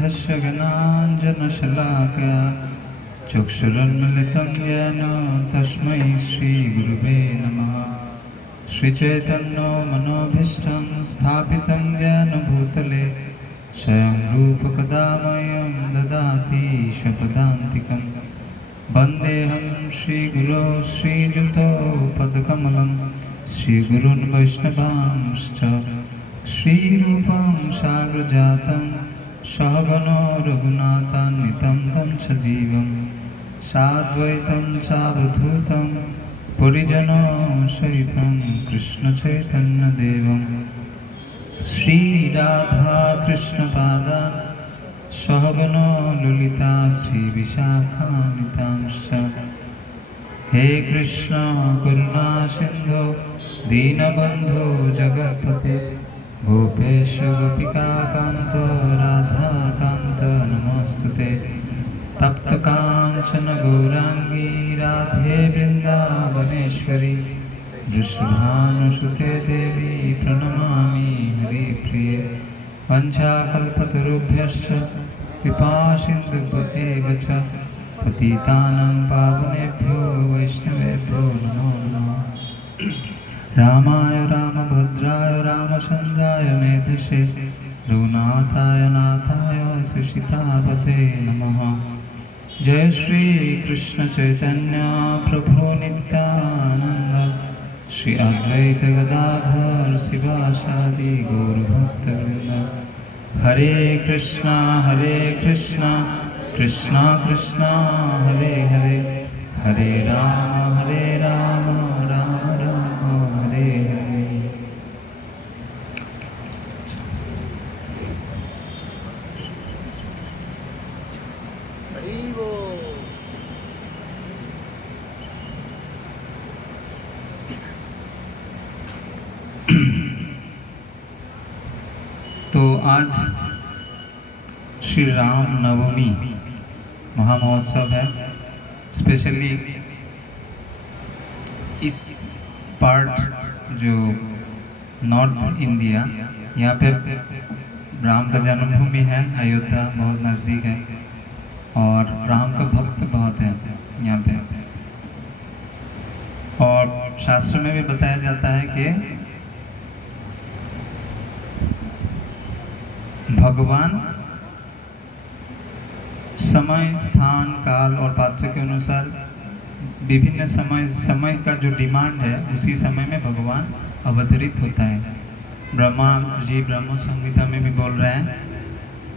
अन्धस्य ज्ञानाञ्जनशलाकया चक्षुरुन्मिलितं येन तस्मै श्रीगुरुवे नमः। श्रीचैतन्यो मनोभीष्टं स्थापितं येन भूतले स्वयं रूपकदा मह्यं ददाति स्वपदान्तिकं। वन्देऽहं श्रीगुरो श्रीयुतो पदकमलं श्रीगुरून् वैष्णवांश्च श्रीरूपं साग्रजातं सहगणो रघुनाथान्वितं तं सजीवं साद्वैतं सावधूतं परिजनों सहितं कृष्णचैतन्यदेवं श्रीराधा कृष्णपादान् सहगणो ललिता श्रीविशाखान्वितांश्च। हे कृष्ण करुणा सिन्धो दीनबन्धो जगत्पते गोपेश गोपिकान्त राधाकान्त नमोस्तुते। तप्त कांचन गौरांगी राधे वृंदावनेश्वरी वृषभानुसुते देवी प्रणमामि हरिप्रिये। वंशाकल्पतरुभ्यश्च कृपा सिन्धुभ्य एव च पतितानां पावनेभ्यो वैष्णवेभ्यो नमो नमः। रामाय रामभद्राय रामचन्द्राय मेधसे रघुनाथाय नाथाय श्रीसीतापते नमः। जय श्री कृष्ण चैतन्य प्रभु नित्यानंद श्री अद्वैत गदाधर शिवासादि गौरभक्तवृंद। हरे कृष्णा कृष्णा कृष्णा हरे हरे, हरे राम राम राम हरे हरे। तो आज श्री राम नवमी महामहोत्सव है। स्पेशली इस पार्ट जो नॉर्थ इंडिया, यहाँ पे राम का जन्मभूमि है, अयोध्या बहुत नज़दीक है और राम का भक्त बहुत है यहाँ पे। और शास्त्र में भी बताया जाता है कि भगवान समय स्थान काल और पात्र के अनुसार विभिन्न समय का जो डिमांड है उसी समय में भगवान अवतरित होता है। ब्रह्मा जी ब्रह्म संहिता में भी बोल रहे हैं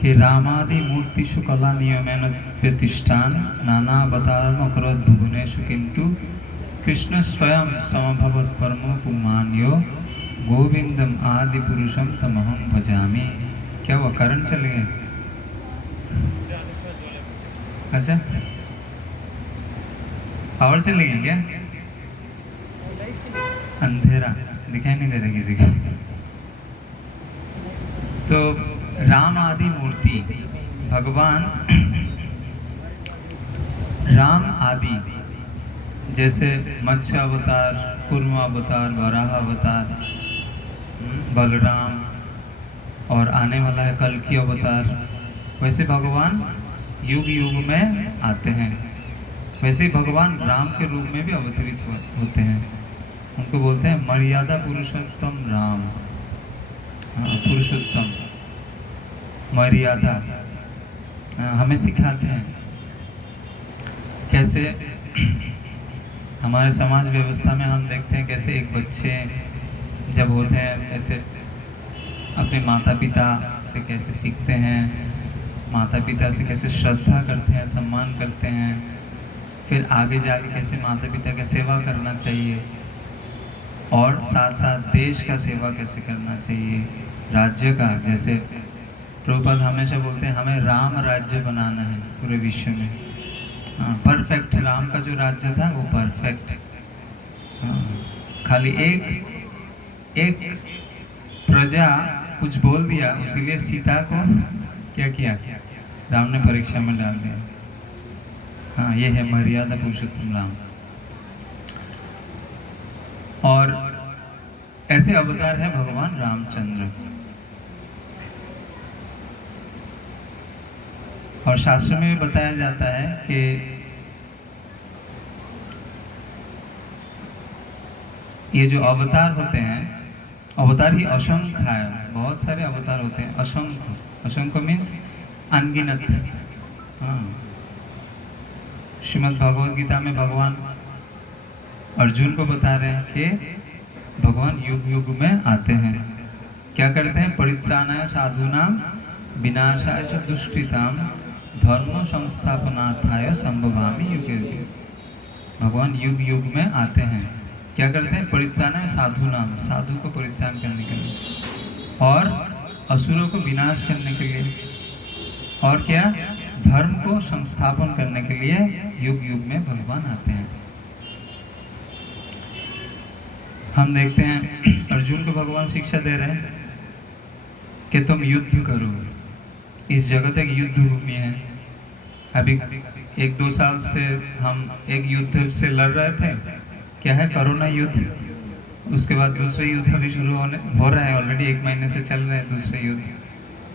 कि रामादि मूर्तिषु कला नियमेन प्रतिष्ठान नाना अवतारम अकरोत् भुवनेषु किंतु कृष्ण स्वयं समभवत् परमो पुमान्यो गोविंदम आदि पुरुषम तमहं भजामि। क्या हुआ, करंट चले गए? अच्छा, पावर चले गए क्या? अंधेरा दिखाई नहीं दे रहा किसी को। तो राम आदि मूर्ति भगवान राम आदि जैसे मत्स्य अवतार, कूर्म अवतार, वराह अवतार, बलराम और आने वाला है कल की अवतार, वैसे भगवान युग युग में आते हैं। वैसे ही भगवान राम के रूप में भी अवतरित होते हैं। उनको बोलते हैं मर्यादा पुरुषोत्तम राम। पुरुषोत्तम मर्यादा हमें सिखाते हैं कैसे। हमारे समाज व्यवस्था में हम देखते हैं कैसे एक बच्चे जब होते हैं कैसे अपने माता पिता से कैसे सीखते हैं, माता पिता से कैसे श्रद्धा करते हैं, सम्मान करते हैं, फिर आगे जाके कैसे माता पिता का सेवा करना चाहिए और साथ साथ देश का सेवा कैसे करना चाहिए, राज्य का। जैसे प्रभुपाद हमेशा बोलते हैं हमें राम राज्य बनाना है पूरे विश्व में। परफेक्ट राम का जो राज्य था वो परफेक्ट। खाली एक प्रजा कुछ बोल दिया, इसीलिए सीता को क्या किया, राम ने परीक्षा में डाल दिया। हाँ, ये है मर्यादा पुरुषोत्तम राम। और ऐसे अवतार है भगवान रामचंद्र। और शास्त्र में बताया जाता है कि ये जो अवतार होते हैं, अवतार ही असंख्य है, बहुत सारे अवतार होते हैं, असंख्य। असंख्य मीन्स अनगिनत। हाँ, श्रीमद् भगवद गीता में भगवान अर्जुन को बता रहे हैं कि भगवान युग युग में आते हैं, क्या करते हैं? परित्राणाय साधूनाम विनाशाय च दुष्कृताम धर्म संस्थापनार्थाय संभवामि युगे युगे। भगवान युग युग में आते हैं, क्या करते हैं? परित्राणाय साधूनाम, साधु को परित्राण करने के लिए, और असुरों को विनाश करने के लिए, और क्या? धर्म को संस्थापन करने के लिए युग युग में भगवान आते हैं। हम देखते हैं अर्जुन को भगवान शिक्षा दे रहे हैं कि तुम युद्ध करो, इस जगत एक युद्ध भूमि है। अभी 1-2 साल से हम एक युद्ध से लड़ रहे थे, क्या है? कोरोना युद्ध। उसके बाद दूसरे युद्ध अभी शुरू हो रहा है, ऑलरेडी 1 महीने से चल रहे हैं दूसरे युद्ध।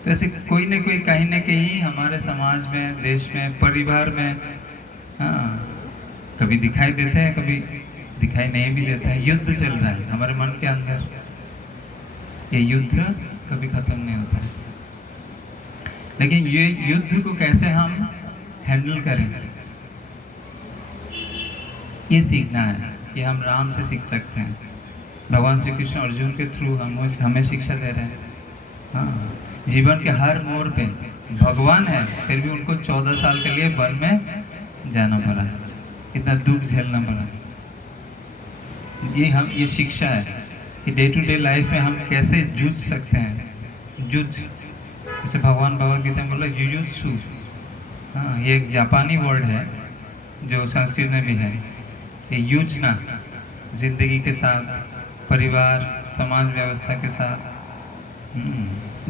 तो ऐसे कोई न कोई कहीं न कहीं हमारे समाज में, देश में, परिवार में, हाँ, कभी दिखाई देते हैं, कभी दिखाई नहीं भी देता है। युद्ध चल रहा है हमारे मन के अंदर, ये युद्ध कभी खत्म नहीं होता है। लेकिन ये युद्ध को कैसे हम हैंडल करें, ये सीखना है। ये हम राम से सीख सकते हैं। भगवान श्री कृष्ण अर्जुन के थ्रू हमें शिक्षा दे रहे हैं। हाँ, जीवन के हर मोड़ पे भगवान है, फिर भी उनको 14 साल के लिए वन में जाना पड़ा, इतना दुख झेलना पड़ा। ये शिक्षा है कि डे टू डे लाइफ में हम कैसे जूझ सकते हैं। जूझ, जैसे भगवान भगवद गीता में बोला जुजुत्सु। हाँ, ये एक जापानी वर्ड है जो संस्कृत में भी है। ये यूजना, जिंदगी के साथ, परिवार, समाज व्यवस्था के साथ,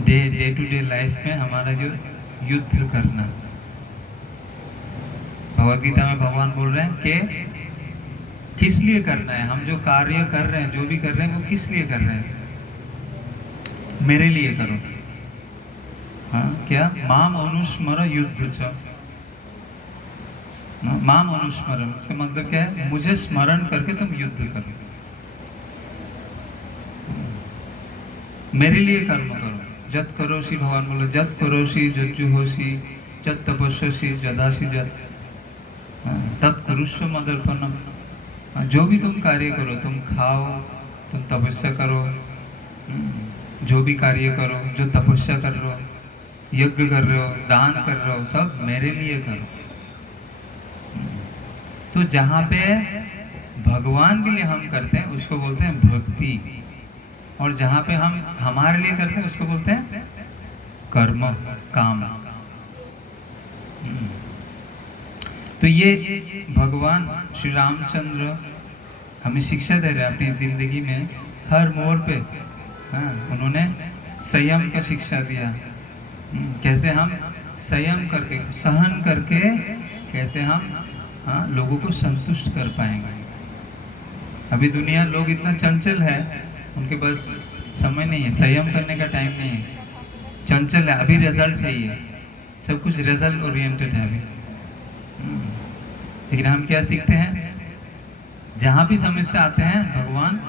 डे टू डे लाइफ में हमारा जो युद्ध करना। भगवद गीता में भगवान बोल रहे हैं कि किस लिए करना है, हम जो कार्य कर रहे हैं, जो भी कर रहे हैं, वो किस लिए कर रहे हैं? मेरे लिए करो। हाँ, क्या? माम अनुस्मर युद्ध च। माम अनुस्मरण, इसका मतलब क्या है? मुझे स्मरण करके तुम युद्ध करो, मेरे लिए कर्म करो। जत करोषि, भगवान बोले जत करोषि जज्जुहोषि जत तपस्यसि जदासि जत तत्कुरुष्व मदर्पणम। जो भी तुम कार्य करो, तुम खाओ, तुम तपस्या करो, जो भी कार्य करो, जो तपस्या कर रहे हो, यज्ञ कर रहे हो, दान कर रहे हो, सब मेरे लिए करो। तो जहाँ पे भगवान के लिए हम करते हैं उसको बोलते हैं भक्ति, और जहाँ पे हम हमारे लिए करते हैं उसको बोलते हैं कर्म, काम। तो ये भगवान श्री रामचंद्र हमें शिक्षा दे रहे हैं अपनी जिंदगी में हर मोड़ पे। हाँ, उन्होंने संयम का शिक्षा दिया, कैसे हम संयम करके, सहन करके कैसे हम, हाँ, लोगों को संतुष्ट कर पाएंगे। अभी दुनिया, लोग इतना चंचल है, उनके पास समय नहीं है, संयम करने का टाइम नहीं है, चंचल है, अभी रिजल्ट चाहिए, सब कुछ रिजल्ट ओरिएंटेड है अभी। लेकिन हम क्या सीखते हैं? जहाँ भी समस्या आते हैं भगवान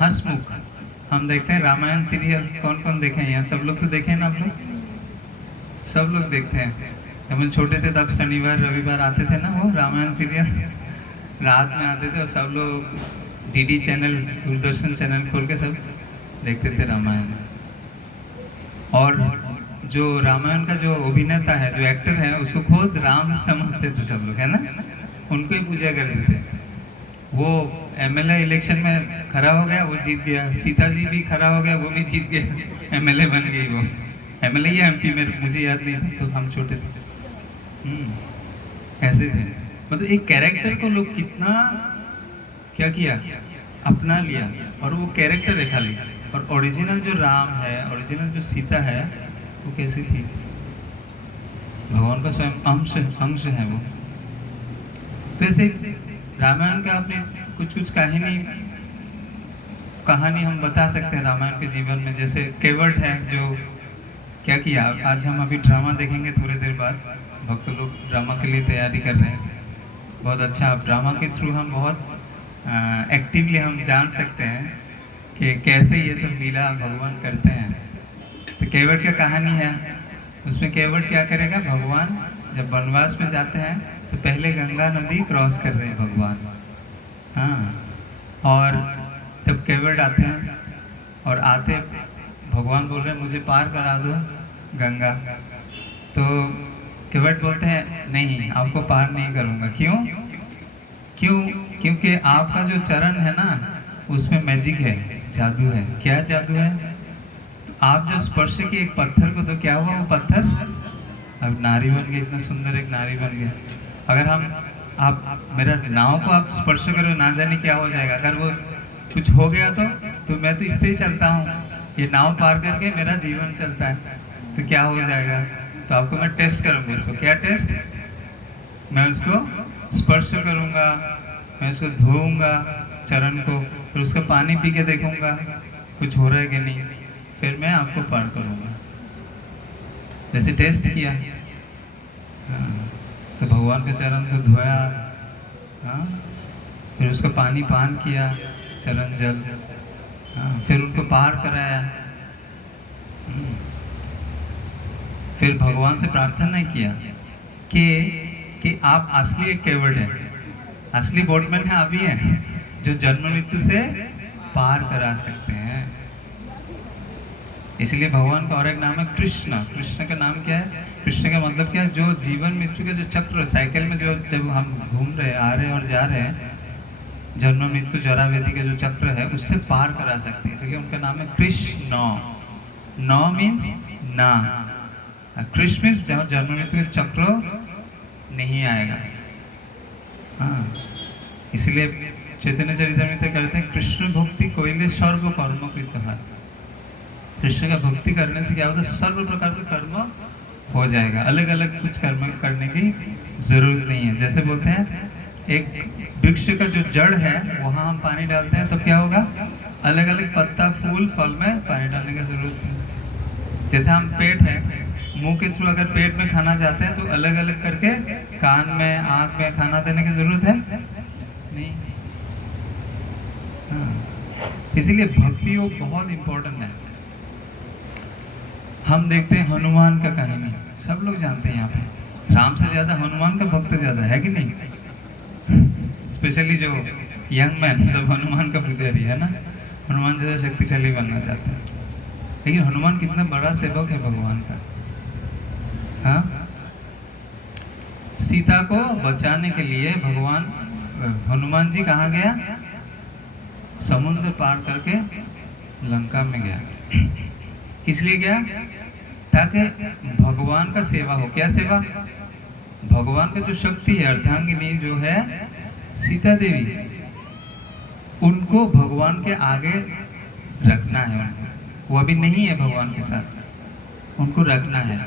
हंसमुख। हम देखते हैं रामायण सीरियल, कौन कौन देखे हैं यहाँ? सब लोग तो देखे हैं ना, आप लोग सब लोग देखते हैं। जब हम छोटे थे तब शनिवार रविवार आते थे ना, वो रामायण सीरियल रात में आते थे, और सब लोग डीडी चैनल, दूरदर्शन चैनल खोल के सब देखते थे रामायण। और जो रामायण का जो अभिनेता है, जो एक्टर है, उसको खुद राम समझते थे सब लोग, है ना, उनको ही पूजा करते थे। वो एमएलए इलेक्शन में खड़ा हो गया, वो जीत गया। सीता जी भी खड़ा हो गया, वो भी जीत गया, एमएलए बन गई। वो एमएलए या एमपी में मुझे याद नहीं था, तो हम छोटे थे। ऐसे थे, मतलब एक कैरेक्टर को लोग कितना क्या किया, अपना लिया, और वो कैरेक्टर है खाली। और ओरिजिनल जो राम है, ओरिजिनल जो सीता है, वो कैसी थी? भगवान का स्वयं अंश है वो। तो ऐसे रामायण का अपने कुछ कहानी हम बता सकते हैं रामायण के जीवन में। जैसे केवट है, जो क्या किया? आज हम अभी ड्रामा देखेंगे थोड़ी देर बाद। भक्त लोग ड्रामा के लिए तैयारी कर रहे हैं। बहुत अच्छा, ड्रामा के थ्रू हम बहुत एक्टिवली हम जान सकते हैं कि कैसे ये सब लीला भगवान करते हैं। तो केवट का कहानी है, उसमें केवट क्या करेगा? भगवान जब वनवास में जाते हैं तो पहले गंगा नदी क्रॉस कर रहे हैं भगवान। हाँ, और जब केवट आते हैं और आते भगवान बोल रहे हैं मुझे पार करा दो गंगा, तो केवट बोलते हैं नहीं, आपको पार नहीं करूँगा। क्यों? क्यों? क्योंकि आपका जो चरण है ना, उसमें मैजिक है, जादू है। क्या जादू है? तो आप जो स्पर्श किए एक पत्थर को, तो क्या हुआ? वो पत्थर अब नारी बन गई, इतना सुंदर एक नारी बन गया। अगर आप मेरा नाव को आप स्पर्श करो, ना जाने क्या हो जाएगा। अगर वो कुछ हो गया तो मैं तो इससे ही चलता हूँ, ये नाव पार करके मेरा जीवन चलता है, तो क्या हो जाएगा? तो आपको मैं टेस्ट करूँगा उसको। क्या टेस्ट? मैं उसको स्पर्श करूँगा, मैं उसको धोऊंगा चरण को, फिर उसका पानी पी के देखूँगा कुछ हो रहा है कि नहीं, फिर मैं आपको पार करूँगा। जैसे टेस्ट किया। हाँ, तो भगवान के चरण को धोया, हाँ, फिर उसका पानी पान किया, चरण जल, हाँ, फिर उनको पार कराया। फिर भगवान से प्रार्थना किया कि आप असली एक केवट है, असली बोटमैन है, आप ही हैं जो जन्म मृत्यु से पार करा सकते हैं। इसलिए भगवान का और एक नाम है कृष्ण। कृष्ण का नाम क्या है? कृष्ण का मतलब क्या है? जो जीवन मृत्यु के जो चक्र साइकिल में जो जब हम घूम रहे, आ रहे और जा रहे हैं, जन्म मृत्यु जरा व्याधि का जो चक्र है, उससे पार करा सकते हैं, इसलिए उनका नाम है कृष्ण। नौ मीन्स ना, कृष्ण मीन्स जहाँ जन्म मृत्यु का चक्र नहीं आएगा। हाँ, इसलिए चैतन्य चरितामृत करते हैं कृष्ण भक्ति कोइले सर्व कर्म कृत है। कृष्ण का भक्ति करने से क्या होगा? सर्व प्रकार का कर्म हो जाएगा, अलग अलग कुछ कर्म करने की जरूरत नहीं है। जैसे बोलते हैं एक वृक्ष का जो जड़ है वहाँ हम पानी डालते हैं, तब क्या होगा? अलग अलग पत्ता, फूल, फल में पानी डालने की जरूरत नहीं। जैसे हम पेट है, मुंह के थ्रू अगर पेट में खाना जाते हैं तो अलग अलग करके कान में, आँख में खाना देने की जरूरत है नहीं। हाँ, इसीलिए भक्ति योग बहुत इम्पोर्टेंट है। हम देखते हैं हनुमान का कहानी, सब लोग जानते हैं यहाँ पे, राम से ज़्यादा हनुमान का भक्त ज़्यादा है कि नहीं? स्पेशली जो यंग मैन सब हनुमान का पुजारी है ना, हनुमान जैसा शक्तिशाली बनना चाहते हैं। लेकिन हनुमान कितना बड़ा सेवक है भगवान का। हाँ, सीता को बचाने के लिए भगवान हनुमान जी कहाँ गया? समुद्र पार करके लंका में गया। किस लिए गया? ताकि भगवान का सेवा हो। क्या सेवा? भगवान का जो शक्ति है, अर्धांगिनी जो है सीता देवी, उनको भगवान के आगे रखना है। उनको, वो अभी नहीं है भगवान के साथ, उनको रखना है।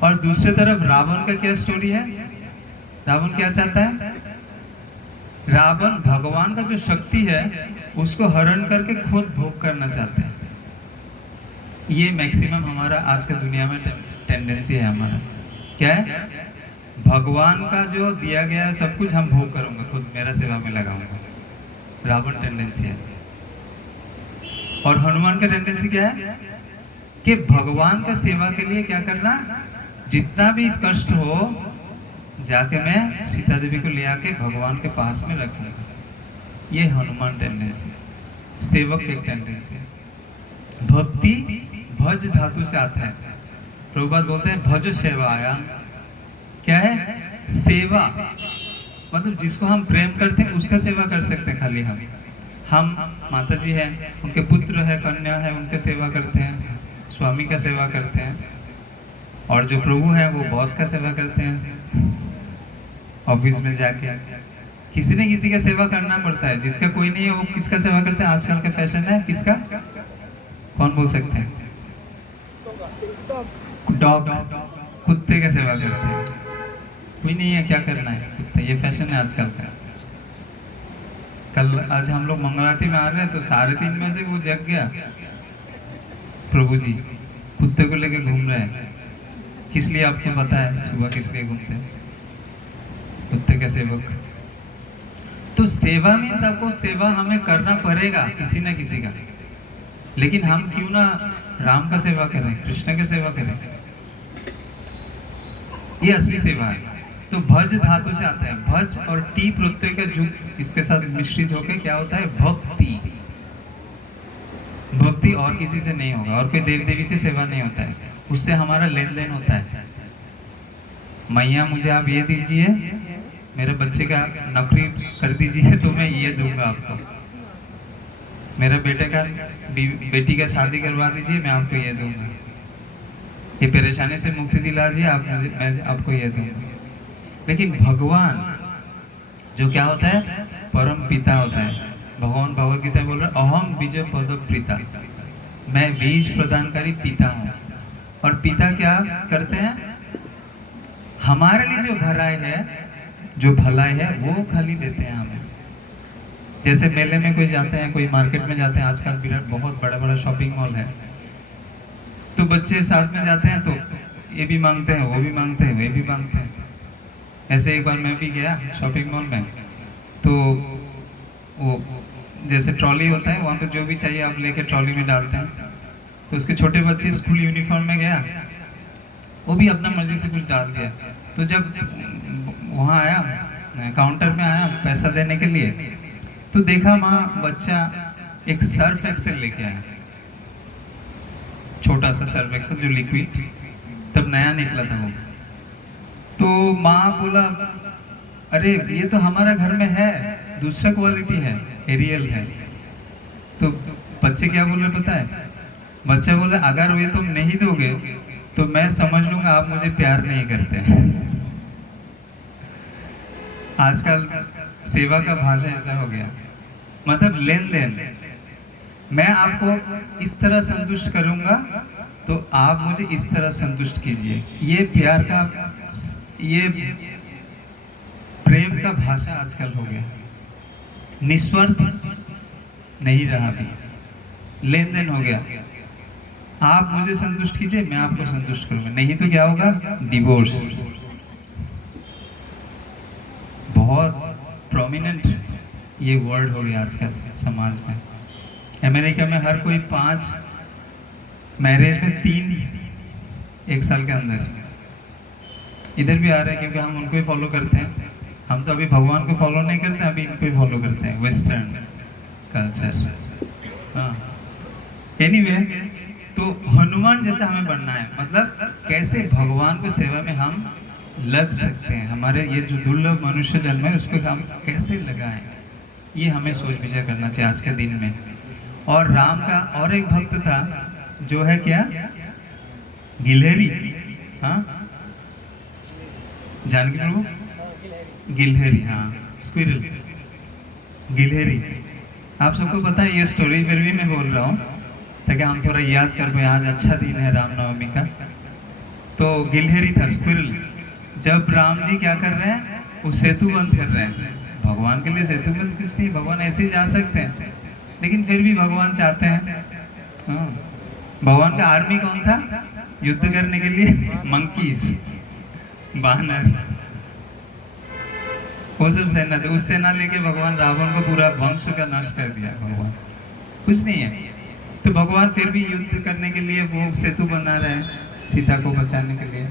और दूसरी तरफ रावण का क्या स्टोरी है? रावण क्या चाहता है? रावण भगवान का जो शक्ति है उसको हरण करके खुद भोग करना चाहते हैं। ये मैक्सिमम हमारा आज के दुनिया में टेंडेंसी है हमारा। क्या है? भगवान का जो दिया गया है सब कुछ हम भोग करूंगा, खुद मेरा सेवा में लगाऊंगा। रावण टेंडेंसी है। और हनुमान का टेंडेंसी क्या है? कि भगवान का सेवा के लिए क्या करना, जितना भी कष्ट हो जाके मैं सीता देवी को ले आके भगवान के पास में रखूंगा। ये हनुमान टेंडेंसी, सेवक की टेंडेंसी है। भक्ति भज धातु से आता है। प्रभुपाद बोलते हैं भज सेवाया। क्या है? सेवा, मतलब जिसको हम प्रेम करते हैं उसका सेवा कर सकते हैं। खाली हम माता जी हैं, उनके पुत्र है, कन्या है, उनके सेवा करते हैं, स्वामी का सेवा करते हैं। और जो प्रभु है वो बॉस का सेवा करते हैं। ऑफिस में जाके किसी न किसी का सेवा करना पड़ता है। जिसका कोई नहीं है वो किसका सेवा करते हैं? आजकल का फैशन है किसका? कौन बोल सकते हैं? डॉग, कुत्ते का सेवा करते हैं। कोई नहीं है, क्या करना है? कुत्ता, ये फैशन है आजकल का। कल आज हम लोग मंगलाती में आ रहे हैं तो 3:30 बजे वो जग गया प्रभु जी, कुत्ते को लेके घूम रहे हैं, किस लिए आपको पता है सुबह किस लिए घूमते हैं? कुत्ते के सेवक। तो सेवा मीन्स आपको सेवा हमें करना पड़ेगा किसी ना किसी का, लेकिन हम क्यों ना राम का सेवा करें, कृष्ण का सेवा करें? ये असली सेवा है। तो भज धातु से आता है, भज और टी प्रत्यय का जुग इसके साथ मिश्रित होकर क्या होता है? भक्ति। भक्ति और किसी से नहीं होगा, और कोई देव देवी से सेवा नहीं होता है, उससे हमारा लेन देन होता है। मैया मुझे आप ये दीजिए, मेरे बच्चे का नौकरी कर दीजिए तो मैं ये दूंगा आपको, मेरे बेटे का बेटी का शादी करवा दीजिए मैं आपको ये दूंगा, ये परेशानी से मुक्ति दिला दीजिए आप मुझे, मैं आपको ये दूंगा। लेकिन भगवान जो क्या होता है? परम पिता होता है। भगवान भगवद गीता बोल रहा है अहम बीज पद प्रीता, मैं बीज प्रदानकारी पिता हूँ। और पिता क्या करते हैं? हमारे लिए जो भलाई है, जो भलाई है वो खाली देते हैं हमें। जैसे मेले में कोई जाते हैं, कोई मार्केट में जाते हैं, आजकल विराट बहुत बड़ा बड़ा शॉपिंग मॉल है, तो बच्चे साथ में जाते हैं तो ये भी मांगते हैं, वो भी मांगते हैं, वे भी मांगते हैं। ऐसे एक बार मैं भी गया शॉपिंग मॉल में, तो वो जैसे ट्रॉली होता है, वहाँ पे जो भी चाहिए आप लेके ट्रॉली में डालते हैं। तो उसके छोटे बच्चे स्कूल यूनिफॉर्म में गया, वो भी अपना मर्जी से कुछ डाल दिया। तो जब वहाँ आया, काउंटर में आया पैसा देने के लिए, तो देखा वहाँ बच्चा एक सर्फ एक्सेल लेके आया, छोटा सा सर्फ एक्सेल जो लिक्विड तब नया निकला था वो। तो माँ बोला अरे ये तो हमारा घर में है, दूसरा क्वालिटी है, एरियल है। तो बच्चे क्या बोल रहे पता है? बच्चा बोला अगर ये तुम नहीं दोगे तो मैं समझ लूंगा आप मुझे प्यार नहीं करते। आजकल सेवा का भाषा ऐसा हो गया, मतलब लेन देन। मैं आपको इस तरह संतुष्ट करूंगा तो आप मुझे इस तरह संतुष्ट कीजिए। ये प्यार का, ये प्रेम का भाषा आजकल हो गया। निस्वार्थ नहीं रहा, भी लेन देन हो गया। आप मुझे संतुष्ट कीजिए, मैं आपको संतुष्ट करूंगा, नहीं तो क्या होगा? डिवोर्स। बहुत प्रोमिनेंट ये वर्ड हो गया आजकल समाज में। अमेरिका में हर कोई 5 मैरिज में 3 एक साल के अंदर। इधर भी आ रहा है क्योंकि हम उनको ही फॉलो करते हैं। हम तो अभी भगवान को फॉलो नहीं करते, अभी इनको ही फॉलो करते हैं, वेस्टर्न कल्चर। हाँ, एनीवे, तो हनुमान जैसा हमें बनना है, मतलब कैसे भगवान को सेवा में हम लग सकते हैं। हमारे ये जो दुर्लभ मनुष्य जन्म है उसको हम कैसे लगाएं, ये हमें सोच विचार करना चाहिए आज के दिन में। और राम का और एक भक्त था जो है क्या? गिलहरी। हाँ, जानकी प्रभु, गिलहरी। हाँ, स्क्विरल, गिलहरी। आप सबको पता है ये स्टोरी, फिर भी मैं बोल रहा हूँ ताकि हम थोड़ा याद कर पाए। आज अच्छा दिन है रामनवमी का। तो गिलहरी था, स्क्विरल। जब राम जी क्या कर रहे हैं? वो सेतु बंद कर रहे हैं। भगवान के लिए सेतु बंद कुछ नहीं, भगवान ऐसे ही जा सकते हैं, लेकिन फिर भी भगवान चाहते हैं। हाँ, भगवान का आर्मी कौन था युद्ध करने के लिए? मंकीज, बानर, वो सब सेना थे। उस सेना लेके भगवान रावण को पूरा वंश का नाश कर दिया। भगवान कुछ नहीं है, तो भगवान फिर भी युद्ध करने के लिए वो सेतु बना रहे हैं सीता को बचाने के लिए।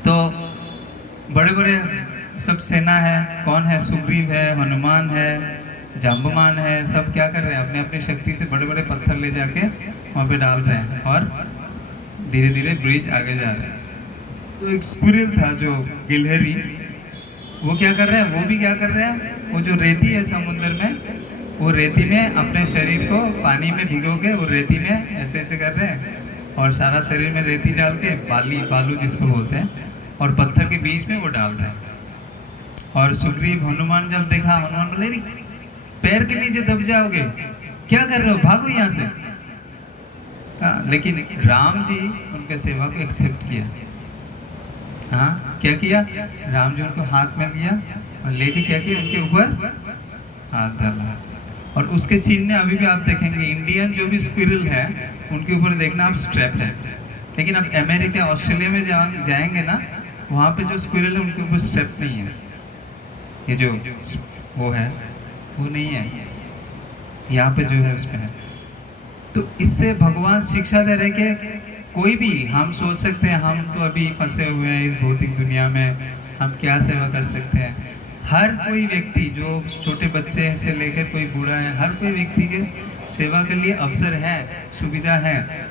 तो बड़े बड़े सब सेना है, कौन है? सुग्रीव है, हनुमान है, जाम्बवान है, सब क्या कर रहे हैं? अपने अपनी शक्ति से बड़े बड़े पत्थर ले जाके वहाँ पे डाल रहे हैं और धीरे धीरे ब्रिज आगे जा रहे हैं। तो एक स्क्विरल था जो गिलहरी, वो क्या कर रहे हैं? वो भी क्या कर रहे हैं? वो जो रेती है समुद्र में, वो रेती में अपने शरीर को पानी में भिगो के वो रेती में ऐसे ऐसे कर रहे हैं, और सारा शरीर में रेती डाल के, बालू जिसको बोलते हैं, और पत्थर के बीच में वो डाल रहे हैं। और सुग्रीव, हनुमान जब देखा, हनुमान बोले पैर के नीचे दब जाओगे, क्या कर रहे हो, भागो यहाँ से। लेकिन राम जी उनके सेवा को एक्सेप्ट किया। हाँ, क्या किया? राम जी उनको हाथ में लिया और लेके क्या किया? उनके ऊपर हाथ डाला और उसके चिन्ह अभी भी आप देखेंगे, इंडियन जो भी स्क्विरल है उनके ऊपर देखना आप स्ट्रैप है, लेकिन अब अमेरिका ऑस्ट्रेलिया में जाएंगे ना, वहाँ पे जो स्क्विरल है उनके ऊपर स्ट्रैप नहीं है, ये जो वो है वो नहीं है, यहाँ पे जो है उसमें है। तो इससे भगवान शिक्षा दे रहे कि कोई भी, हम सोच सकते हैं हम तो अभी फंसे हुए हैं इस भौतिक दुनिया में, हम क्या सेवा कर सकते हैं। हर कोई व्यक्ति, जो छोटे बच्चे से लेकर कोई बूढ़ा है, हर कोई व्यक्ति के सेवा के लिए अवसर है, सुविधा है।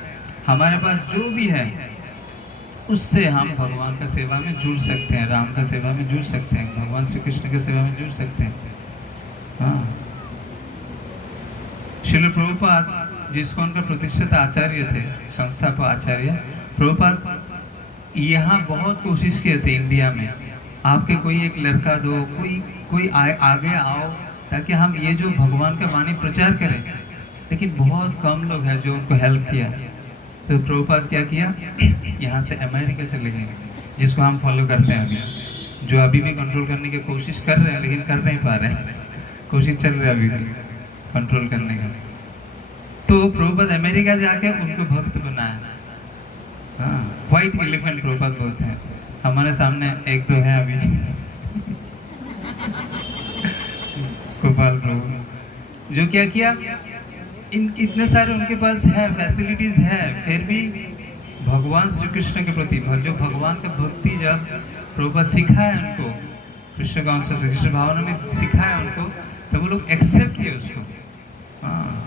हमारे पास जो भी है उससे हम भगवान का सेवा में जुड़ सकते हैं, राम का सेवा में जुड़ सकते हैं, भगवान श्री कृष्ण के सेवा में जुड़ सकते हैं। हाँ, श्रील प्रभुपाद जिसको उनका प्रतिष्ठित आचार्य थे, संस्थापक आचार्य प्रभुपाद, यहाँ बहुत कोशिश किए थे इंडिया में, आपके कोई एक लड़का दो, कोई आगे आओ ताकि हम ये जो भगवान का वाणी प्रचार करें, लेकिन बहुत कम लोग हैं जो उनको हेल्प किया। तो प्रभुपाद क्या किया, यहाँ से अमेरिका चले गए, जिसको हम फॉलो करते हैं अभी, जो अभी भी कंट्रोल करने की कोशिश कर रहे हैं लेकिन कर नहीं पा रहे हैं, कोशिश चल रही है अभी भी कंट्रोल करने का। तो प्रभुपाद अमेरिका जाके उनको भक्त बनाया। हाँ, व्हाइट एलिफेंट प्रभुपाद बोलते हैं। हमारे सामने एक दो है अभी गोपाल प्रभु, जो क्या किया, इतने सारे उनके पास है, फैसिलिटीज है, फिर भी भगवान श्री कृष्ण के प्रति जो भगवान का भक्ति जब प्रभुपाद सिखाया उनको, कृष्ण का अंश कृष्ण भावना में सिखाया उनको, तब वो लोग एक्सेप्ट किए उसको। हाँ,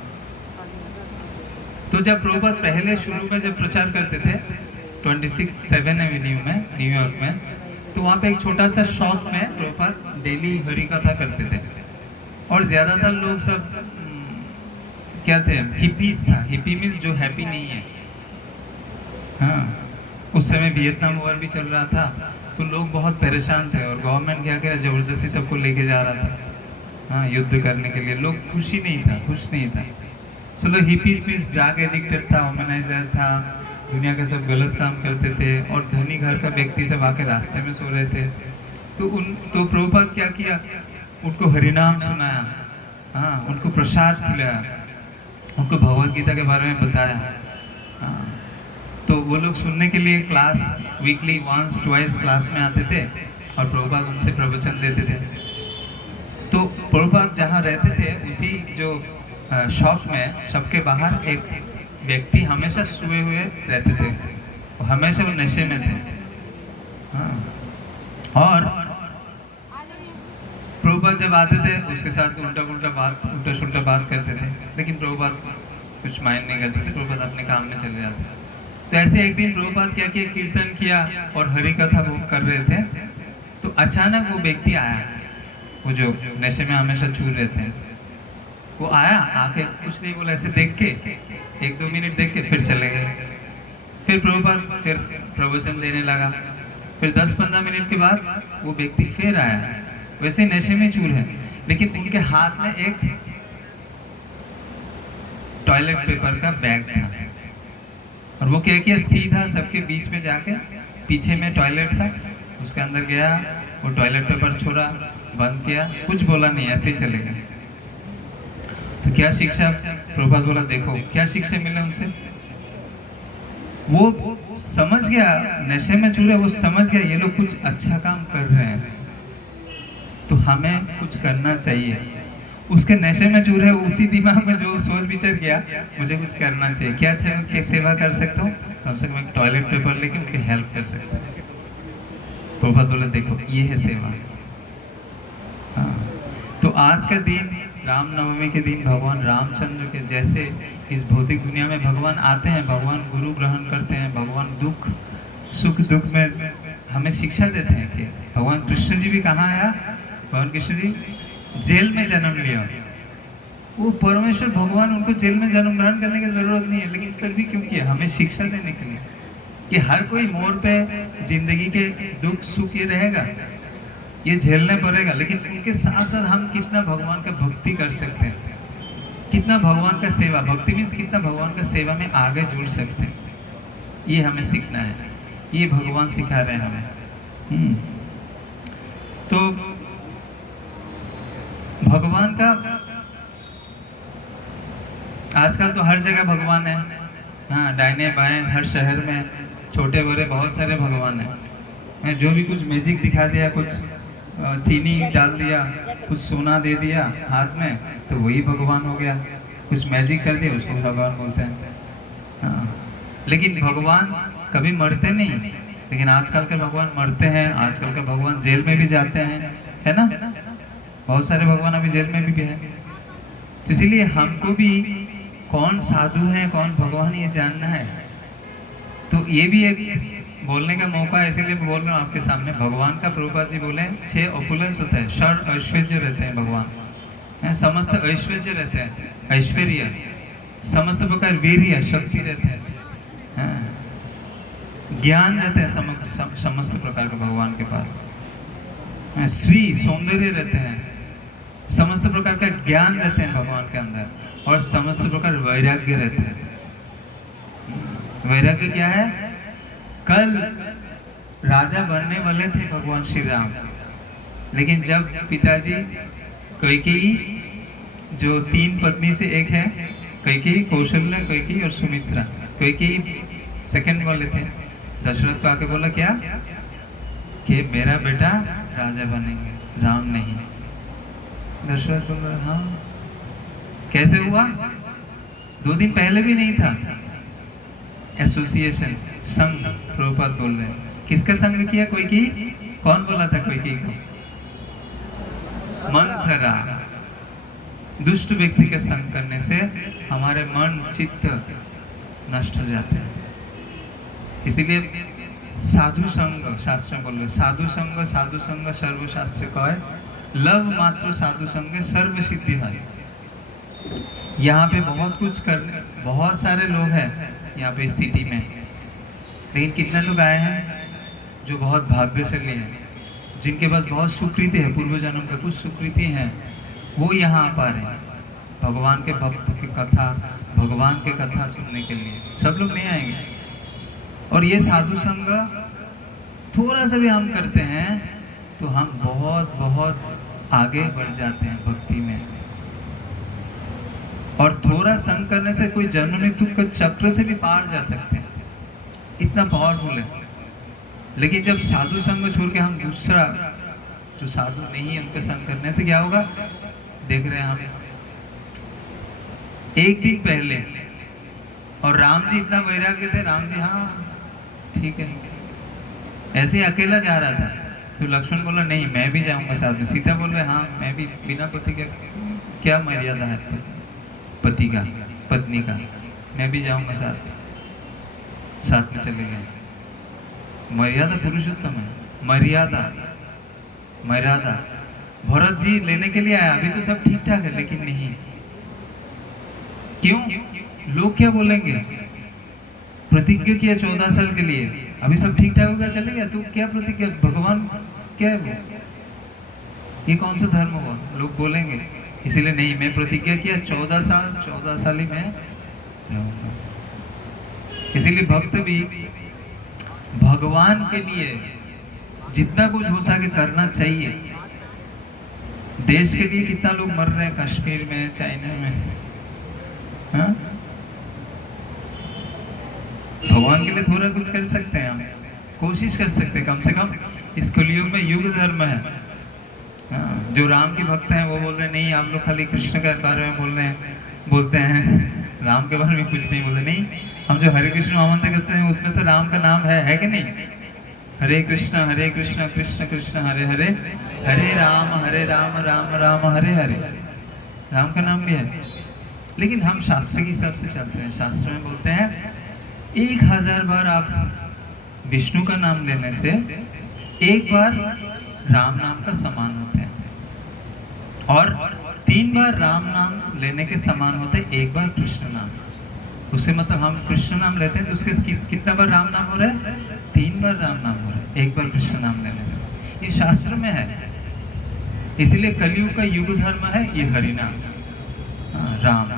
तो जब प्रभुपाद पहले शुरू में जब प्रचार करते थे 26 एवेन्यू में न्यूयॉर्क में, तो वहाँ पे एक छोटा सा शॉप में प्रभुपाद डेली हरि कथा करते थे, और ज़्यादातर लोग सब क्या थे, हिपीज था। हिपी मीन्स जो हैप्पी नहीं है। हाँ, उस समय वियतनाम वॉर भी चल रहा था, तो लोग बहुत परेशान थे और गवर्नमेंट क्या करे, ज़बरदस्ती सबको लेके जा रहा था, हाँ, युद्ध करने के लिए। लोग खुश नहीं था। चलो, हिपीज मीन्स ड्रग एडिक्टेड था, वुमनाइजर था, दुनिया का सब गलत काम करते थे, और धनी घर का व्यक्ति सब आके रास्ते में सो रहे थे। तो प्रभुपाद क्या किया, उनको हरिनाम सुनाया, हाँ, उनको प्रसाद खिलाया, उनको भगवद गीता के बारे में बताया। हाँ, तो वो लोग सुनने के लिए class weekly once twice class में आते थे, और प्रभुपाद उनसे प्रवचन देते थे। तो प्रभुपाद जहाँ रहते थे, उसी जो शॉप में, सबके बाहर एक व्यक्ति हमेशा सोए हुए रहते थे, हमेशा वो नशे में थे। हाँ, और प्रभुपाद जब आते थे उसके साथ उल्टा सुल्टा बात करते थे, लेकिन प्रभुपाद कुछ माइंड नहीं करते थे, प्रभुपाद अपने काम में चले जाते थे। तो ऐसे एक दिन प्रभुपाद क्या किया, कीर्तन किया और हरि कथा वो कर रहे थे, तो अचानक वो व्यक्ति आया, वो जो नशे में हमेशा चूर रहते हैं, वो आया, आके कुछ नहीं बोला, ऐसे देख के 1-2 मिनट देख के फिर चले गए। फिर प्रभुपाद फिर प्रवचन देने लगा। फिर 10-15 मिनट के बाद वो व्यक्ति फिर आया, वैसे नशे में चूर है, लेकिन उनके हाथ में एक टॉयलेट पेपर का बैग था, और वो क्या किया, सीधा सबके बीच में जाके, पीछे में टॉयलेट था, उसके अंदर गया, वो टॉयलेट पेपर छोड़ा, बंद किया, कुछ बोला नहीं, ऐसे ही चले गए। तो क्या शिक्षा, प्रभुपाद बोला, देखो क्या शिक्षा मिला उनसे। वो समझ गया, नशे में चूर है, वो समझ गया ये लोग कुछ अच्छा काम कर रहे हैं, तो हमें कुछ करना चाहिए। उसके नशे में चूर है, उसी दिमाग में जो सोच विचार किया, मुझे कुछ करना चाहिए, क्या चाहिए, क्या सेवा कर सकता हूँ, कम से कम एक टॉयलेट पेपर लेके उनकी हेल्प कर सकता हूँ। प्रभुपाद बोला, देखो ये है सेवा। हाँ, तो आज का दिन, रामनवमी के दिन, भगवान रामचंद्र के जैसे इस भौतिक दुनिया में भगवान आते हैं, भगवान गुरु ग्रहण करते हैं, भगवान दुख सुख दुख में हमें शिक्षा देते हैं कि भगवान कृष्ण जी भी कहाँ आया, भगवान कृष्ण जी जेल में जन्म लिया। वो परमेश्वर भगवान, उनको जेल में जन्म ग्रहण करने की जरूरत नहीं है, लेकिन फिर भी क्यों किया, हमें शिक्षा देने के लिए कि हर कोई मोड़ पे जिंदगी के दुख सुख ये रहेगा, ये झेलने पड़ेगा, लेकिन उनके साथ साथ हम कितना भगवान का भक्ति कर सकते हैं, कितना भगवान का सेवा, भक्ति मीन्स कितना भगवान का सेवा में आगे जुड़ सकते हैं, ये हमें सीखना है, ये भगवान सिखा रहे हैं हमें। तो भगवान का आजकल तो हर जगह भगवान है। हाँ, दाहिने बाएं हर शहर में छोटे बड़े बहुत सारे भगवान हैं। जो भी कुछ मैजिक दिखा दिया, कुछ चीनी डाल दिया, कुछ सोना दे दिया हाथ में, तो वही भगवान हो गया। कुछ मैजिक कर दिया, उसको भगवान बोलते हैं। हाँ, लेकिन भगवान कभी मरते नहीं। लेकिन आजकल के भगवान मरते हैं, आजकल के भगवान जेल में भी जाते हैं, है ना। बहुत सारे भगवान अभी जेल में भी है। तो इसलिए हमको भी कौन साधु है कौन भगवान ये जानना है। तो ये भी एक बोलने का मौका है, इसीलिए मैं बोल रहा हूँ आपके सामने। भगवान का प्रभुपाद जी बोले 6 ऑपुलेंस होता है, षड ऐश्वर्य रहते हैं भगवान, समस्त ऐश्वर्य रहते हैं, ऐश्वर्य समस्त प्रकार वीर्य शक्ति रहते हैं, ज्ञान रहते हैं समस्त प्रकार के भगवान के पास, श्री सौंदर्य रहते हैं, समस्त प्रकार का ज्ञान रहते हैं भगवान के अंदर, और समस्त प्रकार वैराग्य रहते हैं। वैराग्य क्या है? कल राजा बनने वाले थे भगवान श्री राम, लेकिन जब पिताजी कैकेयी, जो 3 पत्नी से एक है, कैकेयी, कौशल्या, कैकेयी और सुमित्रा, कैकेयी सेकंड वाले थे, दशरथ को आके बोला क्या कि मेरा बेटा राजा बनेंगे, राम नहीं। दशरथ बोला हाँ। कैसे हुआ? 2 दिन पहले भी नहीं था। एसोसिएशन, संघ, प्रभुपाद बोल रहे हैं। किसका संघ किया? कोई की? कौन बोला था कोई की को? मंथरा। दुष्ट व्यक्ति के संग करने से हमारे मन चित्त नष्ट हो जाते हैं। इसीलिए साधु संग, शास्त्र बोल रहे साधु संग सर्वशास्त्र कहे, लव मात्र साधु संग सर्व सिद्धि है। यहाँ पे बहुत कुछ करने, बहुत सारे लोग हैं यहाँ पे इस सिटी में, लेकिन कितने लोग आए हैं जो बहुत भाग्यशाली हैं, जिनके पास बहुत सुकृति है, पूर्व जन्म का कुछ सुकृति है, वो यहाँ आ पा रहे हैं भगवान के भक्त की कथा, भगवान के कथा सुनने के लिए। सब लोग नहीं आएंगे। और ये साधु संग थोड़ा सा भी हम करते हैं तो हम बहुत बहुत आगे बढ़ जाते हैं भक्ति में। और थोड़ा संग करने से कोई जन्म मृत्यु के चक्र से भी पार जा सकते हैं, इतना पावरफुल है। लेकिन जब साधु संग छोड़ के हम दूसरा जो साधु नहीं है उनके संग करने से क्या होगा? देख रहे हैं हम, एक दिन पहले, और राम जी इतना वैराग्य थे, राम जी हाँ ठीक है, ऐसे ही अकेला जा रहा था, तो लक्ष्मण बोला नहीं मैं भी जाऊंगा साथ में। सीता बोल रहे हाँ मैं भी, बिना पति के क्या मर्यादा है पति का, पत्नी का, मैं भी जाऊंगा साथ में चले गए। मर्यादा पुरुषोत्तम है, मर्यादा मर्यादा। भरत जी लेने के लिए आया, अभी तो सब ठीक ठाक है, लेकिन नहीं। क्यों? लोग क्या बोलेंगे? प्रतिज्ञा किया 14 साल के लिए, अभी सब ठीक ठाक होगा चले गया, तो क्या प्रतिज्ञा? भगवान क्या है वो? ये कौन सा धर्म हुआ? लोग बोलेंगे। इसीलिए नहीं, मैं प्रतिज्ञा किया 14 साल ही मैं रहूंगा। इसीलिए भक्त भी भगवान के लिए जितना कुछ हो सके करना चाहिए। देश के लिए कितना लोग मर रहे हैं, कश्मीर में, चाइना में, हाँ? भगवान के लिए थोड़ा कुछ कर सकते हैं, हम कोशिश कर सकते हैं। कम से कम इस कलयुग में युग धर्म है। हाँ, जो राम के भक्त हैं वो बोल रहे हैं नहीं आप लोग खाली कृष्ण के बारे में बोलते हैं, राम के बारे में कुछ नहीं बोलते। नहीं, हम जो हरे कृष्ण महामंत्र करते हैं उसमें तो राम का नाम है कि नहीं? हरे कृष्ण कृष्ण कृष्ण हरे हरे, हरे राम राम राम हरे हरे, राम का नाम भी है। लेकिन हम शास्त्र के हिसाब से चलते हैं। शास्त्र में बोलते हैं 1000 बार आप विष्णु का नाम लेने से 1 बार राम नाम का समान होता है, और 3 बार राम नाम लेने के समान होता है 1 बार कृष्ण नाम। उससे मतलब हम कृष्ण नाम लेते हैं तो उसके कितना बार राम नाम हो रहा है? 3 बार राम नाम हो रहा है 1 बार कृष्ण नाम लेने से। ये शास्त्र में है। इसलिए कलयुग का युग धर्म है ये हरिनाम, राम।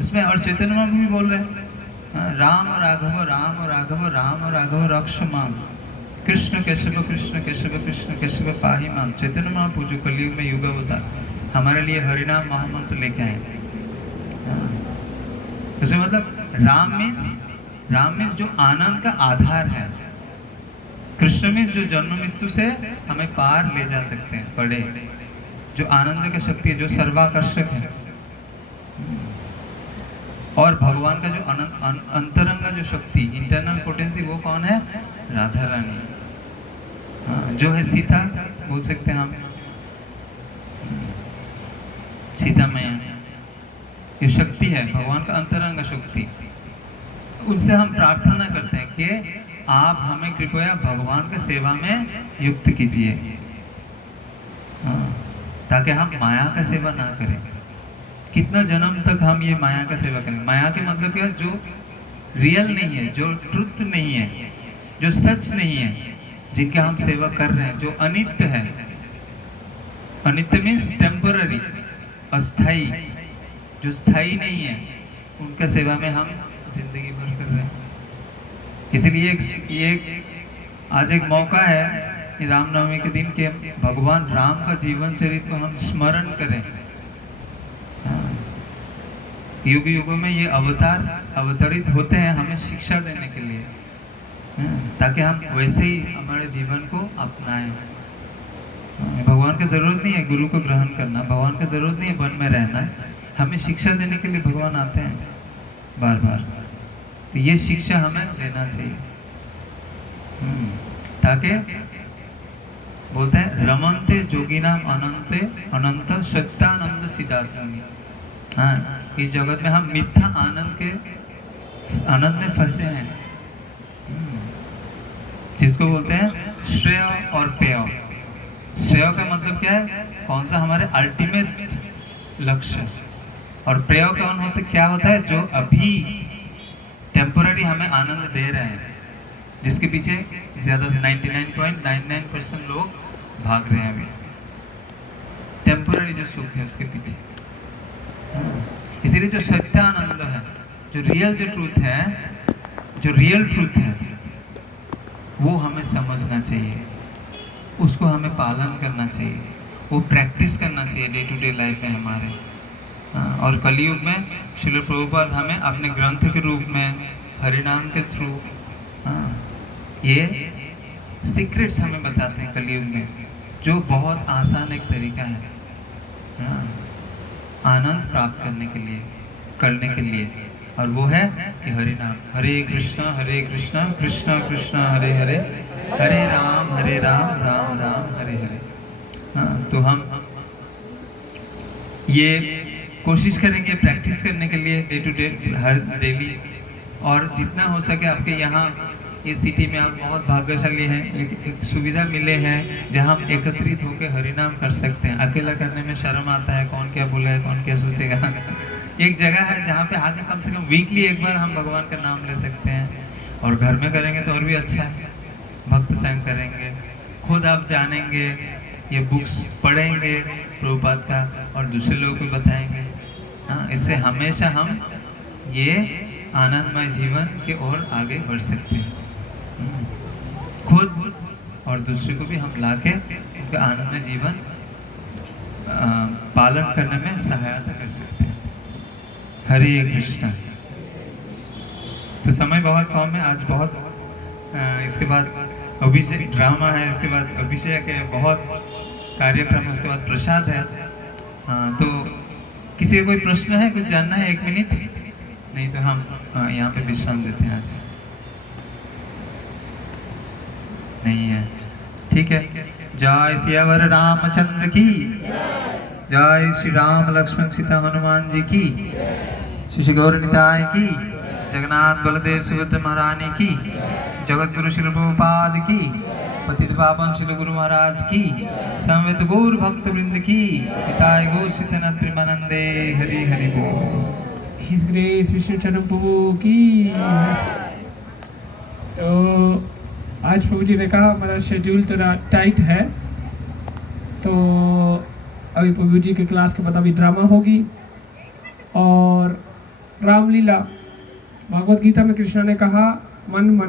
इसमें और चैतन्य महाप्रभु भी बोल रहे हैं राम राघव राम राघव रक्ष माम, कृष्ण केशव कृष्ण केशव पाही माम। चैतन्य महाप्रभु जो कलयुग में युग अवतार हमारे लिए हरिनाम महामंत्र लेके आए। उसे मतलब राम मीन्स जो आनंद का आधार है, कृष्ण मीन्स जो जन्म मृत्यु से हमें पार ले जा सकते हैं, बड़े जो आनंद का शक्ति है, जो सर्वाकर्षक है। और भगवान का जो अंतरंग जो शक्ति, इंटरनल पोटेंसी, वो कौन है? राधा रानी। हाँ, जो है सीता बोल सकते हैं हम, सीता मैया, ये शक्ति है भगवान का अंतरंग शक्ति। उनसे हम प्रार्थना करते हैं कि आप हमें कृपया भगवान के सेवा में युक्त कीजिए, हाँ, ताकि हम माया का सेवा ना करें। कितना जन्म तक हम ये माया का सेवा करें? माया के मतलब क्या? जो रियल नहीं है, जो ट्रुथ नहीं है, जो सच नहीं है, जिनका हम सेवा कर रहे हैं, जो अनित्य है। अनित्य मीन्स टेम्पररी, अस्थाई, जो स्थायी नहीं है, उनका सेवा में हम जिंदगी भर कर रहे हैं। इसलिए आज एक मौका है रामनवमी के दिन के भगवान राम का जीवन चरित्र को हम स्मरण करें। युग युगों में ये अवतरित होते हैं हमें शिक्षा देने के लिए, ताकि हम वैसे ही हमारे जीवन को अपनाएं। भगवान की जरूरत नहीं है गुरु को ग्रहण करना, भगवान की जरूरत नहीं है वन में रहना, हमें शिक्षा देने के लिए भगवान आते हैं बार बार। तो ये शिक्षा हमें लेना चाहिए, ताकि बोलते हैं रमनते जोगिनाम अनंते अनंत सत्यानंद चिदात्मनि। हाँ, इस जगत में हम मिथ्या आनंद में फंसे हैं, जिसको बोलते हैं श्रेय और पेय। श्रेय का मतलब क्या है? कौन सा हमारे अल्टीमेट लक्ष्य। और प्रेय कौन होता है? क्या होता है? जो अभी टेम्पोररी हमें आनंद दे रहे हैं, जिसके पीछे ज़्यादा से 99.99% लोग भाग रहे हैं अभी, टेम्पोररी जो सुख है उसके पीछे। इसीलिए जो सत्यानंद है, जो रियल ट्रूथ है, वो हमें समझना चाहिए, उसको हमें पालन करना चाहिए, वो प्रैक्टिस करना चाहिए डे टू डे लाइफ में हमारे। और कलयुग में श्रील प्रभुपाद हमें अपने ग्रंथ के रूप में, हरिनाम के थ्रू, ये सीक्रेट्स हमें बताते हैं कलयुग में, जो बहुत आसान एक तरीका है आनंद प्राप्त करने के लिए, और वो है कि हरिनाम। हरे कृष्णा कृष्ण कृष्ण हरे हरे, हरे राम राम राम हरे हरे। तो हम ये कोशिश करेंगे प्रैक्टिस करने के लिए डे टू डे, हर डेली। और जितना हो सके आपके यहाँ इस सिटी में आप बहुत भाग्यशाली हैं, एक सुविधा मिले हैं जहाँ हम एकत्रित होकर हरिनाम कर सकते हैं। अकेला करने में शर्म आता है, कौन क्या बोले, कौन क्या सोचेगा। एक जगह है जहाँ पे आके कम से कम वीकली एक बार हम भगवान का नाम ले सकते हैं, और घर में करेंगे तो और भी अच्छा है। भक्त संग करेंगे, खुद आप जानेंगे, ये बुक्स पढ़ेंगे प्रभुपाद का, और दूसरे लोगों को बताएंगे। हाँ, इससे हमेशा हम ये आनंदमय जीवन के ओर आगे बढ़ सकते हैं। खुद और दूसरे को भी हम लाके उनका आनंदमय जीवन पालन करने में सहायता कर सकते हैं। हरे कृष्णा। तो समय बहुत कम है आज, बहुत इसके बाद अभिषेक ड्रामा है, इसके बाद अभिषेक है, बहुत कार्यक्रम है, उसके बाद प्रसाद है। हाँ, तो किसी का कोई प्रश्न है, कुछ जानना है? 1 मिनट, नहीं तो हम यहाँ पे विश्राम देते हैं आज। नहीं है, ठीक है। जय सियावर रामचंद्र की, जय श्री राम लक्ष्मण सीता हनुमान जी की, श्री गौर निताय की, जगन्नाथ बलदेव सुभद्रा महारानी की, जगत गुरु श्री प्रभुपाद की, पतित पावन श्री गुरु महाराज की, समवेत गौर भक्त वृंद की, पिताय गौर सीतानाथ प्रेमानंदे। हरि हरि बोल। हिज ग्रेस विष्णु चरण प्रभु की। तो आज प्रभु जी ने कहा हमारा शेड्यूल थोड़ा टाइट है, तो अभी प्रभु जी के क्लास के बाद अभी ड्रामा होगी, और रामलीला। भागवत गीता में कृष्ण ने कहा मन मना